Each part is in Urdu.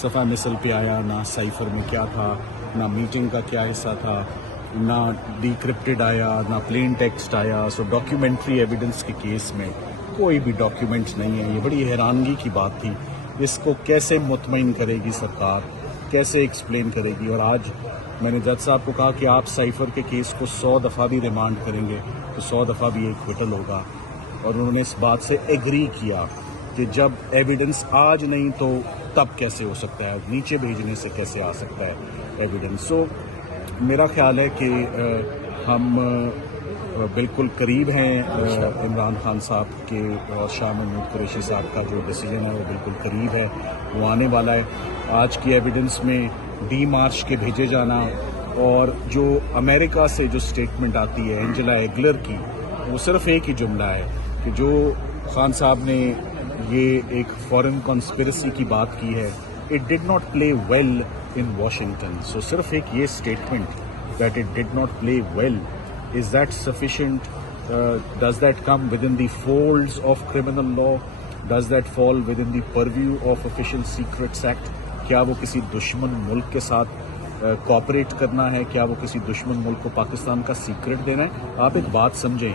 صفحہ مثل پہ آیا، نہ سائفر میں کیا تھا، نہ میٹنگ کا کیا حصہ تھا، نہ ڈیکرپٹڈ آیا، نہ پلین ٹیکسٹ آیا. سو ڈاکیومنٹری ایویڈنس کے کیس میں کوئی بھی ڈاکیومنٹ نہیں ہے. یہ بڑی حیرانگی کی بات تھی. اس کو کیسے مطمئن کرے گی سرکار، کیسے ایکسپلین کرے گی؟ اور آج میں نے جج صاحب کو کہا کہ آپ سائفر کے کیس کو 100 دفعہ بھی ریمانڈ کریں گے تو 100 دفعہ بھی ایک کوئٹل ہوگا. اور انہوں نے اس بات سے ایگری کیا کہ جب ایویڈنس آج نہیں تو تب کیسے ہو سکتا ہے، نیچے بھیجنے سے کیسے آ سکتا ہے ایویڈنس. سو میرا خیال ہے کہ ہم بالکل قریب ہیں عمران خان صاحب کے، اور شاہ محمود قریشی صاحب کا جو ڈیسیجن ہے وہ بالکل قریب ہے، وہ آنے والا ہے. آج کی ایویڈنس میں ڈی مارچ کے بھیجے جانا، اور جو امریکہ سے جو سٹیٹمنٹ آتی ہے اینجلا ایگلر کی، وہ صرف ایک ہی جملہ ہے کہ جو خان صاحب نے یہ ایک فورن کانسپریسی کی بات کی ہے، it did not play well in Washington. So صرف ایک یہ statement that it did not play well, is that sufficient? Does that come within the folds of criminal law? Does that fall within the purview of official secrets act? کیا وہ کسی دشمن ملک کے ساتھ کوآپریٹ کرنا ہے؟ کیا وہ کسی دشمن ملک کو پاکستان کا سیکرٹ دینا ہے؟ آپ ایک بات سمجھیں،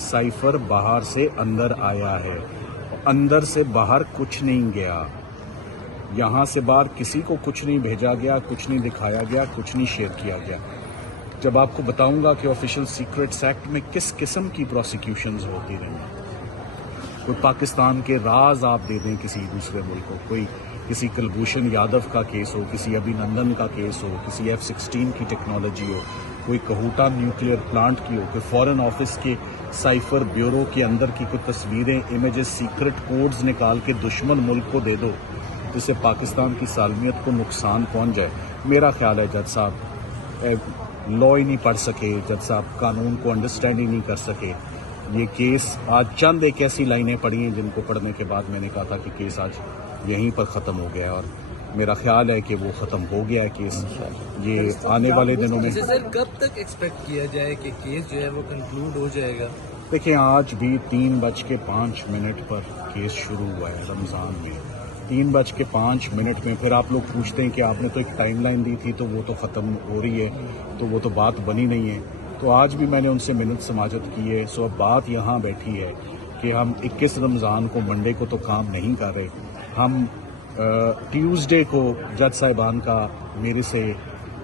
سائفر باہر سے اندر آیا ہے، اندر سے باہر کچھ نہیں گیا. یہاں سے باہر کسی کو کچھ نہیں بھیجا گیا، کچھ نہیں دکھایا گیا، کچھ نہیں شیئر کیا گیا. جب آپ کو بتاؤں گا کہ آفیشیل سیکرٹس ایکٹ میں کس قسم کی پروسیکیوشنز ہوتی رہیں، کوئی پاکستان کے راز آپ دے دیں کسی دوسرے ملک کو، کوئی کسی کلبھوشن یادو کا کیس ہو، کسی ابھی نندن کا کیس ہو، کسی F-16 کی ٹیکنالوجی ہو، کوئی کہوٹا نیوکلیئر پلانٹ کی ہو، کوئی فارن آفس کے سائفر بیورو کے اندر کی کوئی تصویریں، امیجز، سیکرٹ کوڈز نکال کے دشمن ملک کو دے دو جس سے پاکستان کی سالمیت کو نقصان پہنچ جائے. میرا خیال ہے جج صاحب لا ہی نہیں پڑھ سکے، جج صاحب قانون کو انڈرسٹینڈ ہی نہیں کر سکے. یہ کیس آج چند ایک ایسی لائنیں پڑھی ہیں جن کو پڑھنے کے بعد میں نے کہا تھا کہ کیس آج یہیں پر ختم ہو گیا، اور میرا خیال ہے کہ وہ ختم ہو گیا ہے کیس. یہ آنے والے دنوں میں سر کب تک ایکسپیکٹ کیا جائے کہ کیس جو ہے وہ کنکلوڈ ہو جائے گا؟ دیکھیں، آج بھی 3:05 پر کیس شروع ہوا ہے رمضان میں. 3:05 میں پھر آپ لوگ پوچھتے ہیں کہ آپ نے تو ایک ٹائم لائن دی تھی تو وہ تو ختم ہو رہی ہے، تو وہ تو بات بنی نہیں ہے. تو آج بھی میں نے ان سے منت سماجت کی ہے. سو اب بات یہاں بیٹھی ہے کہ ہم 21 رمضان کو منڈے کو تو کام نہیں کر رہے، ہم ٹیوزڈے کو جج صاحبان کا میرے سے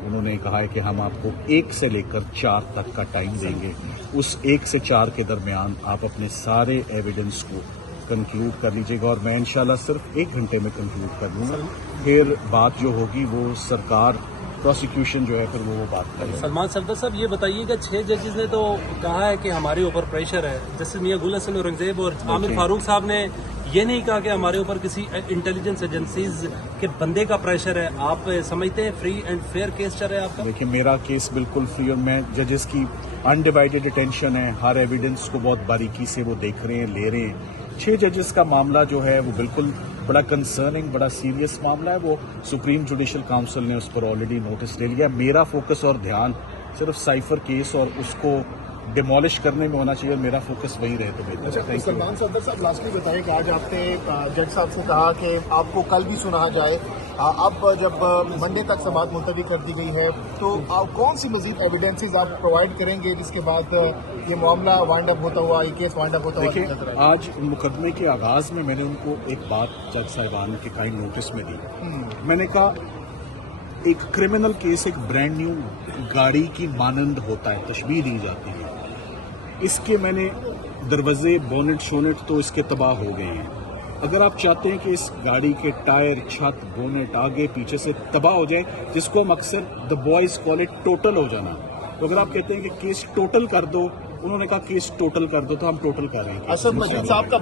انہوں نے کہا ہے کہ ہم آپ کو 1 سے لے کر 4 تک کا ٹائم دیں گے. اس 1 سے 4 کے درمیان آپ اپنے سارے ایویڈنس کو کنکلوڈ کر لیجیے گا، اور میں انشاءاللہ صرف 1 گھنٹے میں کنکلوڈ کر دوں گا. پھر بات جو ہوگی وہ سرکار، پروسیکیوشن جو ہے پھر وہ بات کرے. سلمان صفدر صاحب یہ بتائیے کہ 6 ججز نے تو کہا ہے کہ ہمارے اوپر پریشر ہے، جسٹس میاں گل حسن اورنگزیب اور عامر فاروق صاحب نے یہ نہیں کہا کہ ہمارے اوپر کسی انٹیلیجنس ایجنسیز کے بندے کا پریشر ہے. آپ سمجھتے ہیں فری اینڈ فیئر کیس چل رہا ہے آپ کا؟ دیکھیں، میرا کیس بالکل فری، اور میں ججز کی انڈیوائیڈڈ اٹینشن ہے، ہر ایویڈنس کو بہت باریکی سے وہ دیکھ رہے ہیں، لے رہے ہیں. 6 ججز کا معاملہ جو ہے وہ بالکل بڑا کنسرننگ، بڑا سیریس معاملہ ہے. وہ سپریم جوڈیشل کاؤنسل نے اس پر آلریڈی نوٹس لے لیا. میرا فوکس اور دھیان صرف سائفر کیس اور اس کو ڈیمالش کرنے میں ہونا چاہیے، اور میرا فوکس وہی رہے تو بہتر ہے. سلمان صفدر صاحب لاسٹلی بتائیں کہ آج آپ نے جج صاحب سے کہا کہ آپ کو کل بھی سنا جائے. اب جب منڈے تک سماعت ملتوی کر دی گئی ہے تو کون سی مزید ایویڈنسز آپ پرووائڈ کریں گے جس کے بعد یہ معاملہ وائنڈ اپ ہوتا ہوا، یہ کیس وائنڈ اپ ہوتا ہوا؟ دیکھیں، آج مقدمے کے آغاز میں نے ان کو ایک بات جج صاحبان کے کائنڈ نوٹس میں دی. میں نے کہا ایک کرمنل کیس ایک برانڈ نیو گاڑی کی مانند ہوتا ہے، تشبیہ دی جاتی ہے. اس کے میں نے دروازے، بونٹ شونٹ تو اس کے تباہ ہو گئے ہیں. اگر آپ چاہتے ہیں کہ اس گاڑی کے ٹائر، چھت، بونٹ آگے پیچھے سے تباہ ہو جائے، جس کو ہم اکثر the boys call it total ہو جانا، تو اگر آپ کہتے ہیں کہ کیس ٹوٹل کر دو، انہوں نے کہا کیس ٹوٹل کر دو، تو ہم ٹوٹل کر رہے ہیں. اسد مجید صاحب کا